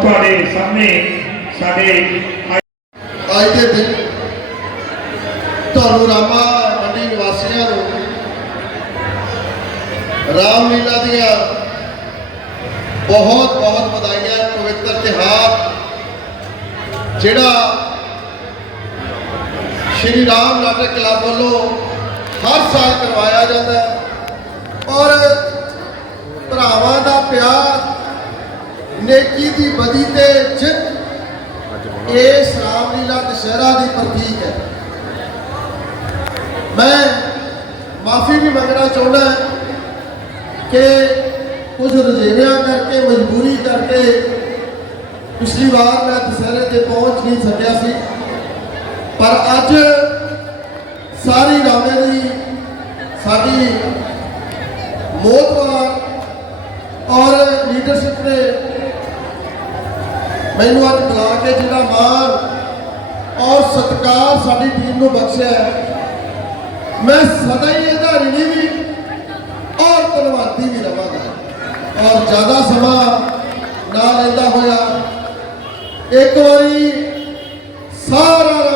ਤੁਹਾਡੇ ਸਾਹਮਣੇ ਸਾਡੇ ਅੱਜ ਦੇ ਦਿਨ ਤੁਹਾਨੂੰ ਰਾਮਾ ਮੰਡੀ ਨਿਵਾਸੀਆਂ ਨੂੰ ਰਾਮਲੀਲਾ ਦੀਆਂ ਬਹੁਤ ਬਹੁਤ ਵਧਾਈਆਂ, ਪਵਿੱਤਰ ਤਿਹਾਰ ਜਿਹੜਾ ਸ਼੍ਰੀ ਰਾਮ ਨਾਟਕ ਕਲੱਬ ਵੱਲੋਂ ਹਰ ਸਾਲ ਕਰਵਾਇਆ ਜਾਂਦਾ ਹੈ ਔਰ ਭਰਾਵਾਂ ਦਾ ਪਿਆਰ ਨੇਕੀ ਦੀ ਬਦੀ ਤੇ ਜਿੱਤ। ਇਸ ਰਾਮਲੀਲਾ ਦੁਸ਼ਹਿਰਾ ਦੀ ਪ੍ਰਤੀਕ ਹੈ। ਮੈਂ ਮਾਫੀ ਵੀ ਮੰਗਣਾ ਚਾਹੁੰਦਾ ਕਿ ਕੁਝ ਰੁਝੇਵਿਆਂ ਕਰਕੇ ਮਜਬੂਰੀ ਕਰਕੇ ਪਿਛਲੀ ਵਾਰ ਮੈਂ ਦੁਸ਼ਹਿਰੇ ਤੇ ਪਹੁੰਚ ਨਹੀਂ ਸਕਿਆ ਸੀ। ਪਰ ਅੱਜ ਸਾਰੀ ਰਾਮੇ ਦੀ ਸਾਡੀ ਮੋਤਵਾਰ ਔਰ ਲੀਡਰਸ਼ਿਪ ਨੇ ਮੈਨੂੰ ਅੱਜ ਬੁਲਾ ਕੇ ਜਿਹੜਾ ਮਾਣ ਔਰ ਸਤਿਕਾਰ ਸਾਡੀ ਟੀਮ ਨੂੰ ਬਖਸ਼ਿਆ ਹੈ, ਮੈਂ ਸਦਾ ਹੀ ਇਹਦਾ ਰਿਣੀ ਵੀ ਔਰ ਧੰਨਵਾਦੀ ਵੀ ਰਵਾਂਗਾ ਔਰ ਜ਼ਿਆਦਾ ਸਮਾਂ ਨਾ ਲੈਂਦਾ ਹੋਇਆ ਇੱਕ ਵਾਰੀ ਸਾਰਾ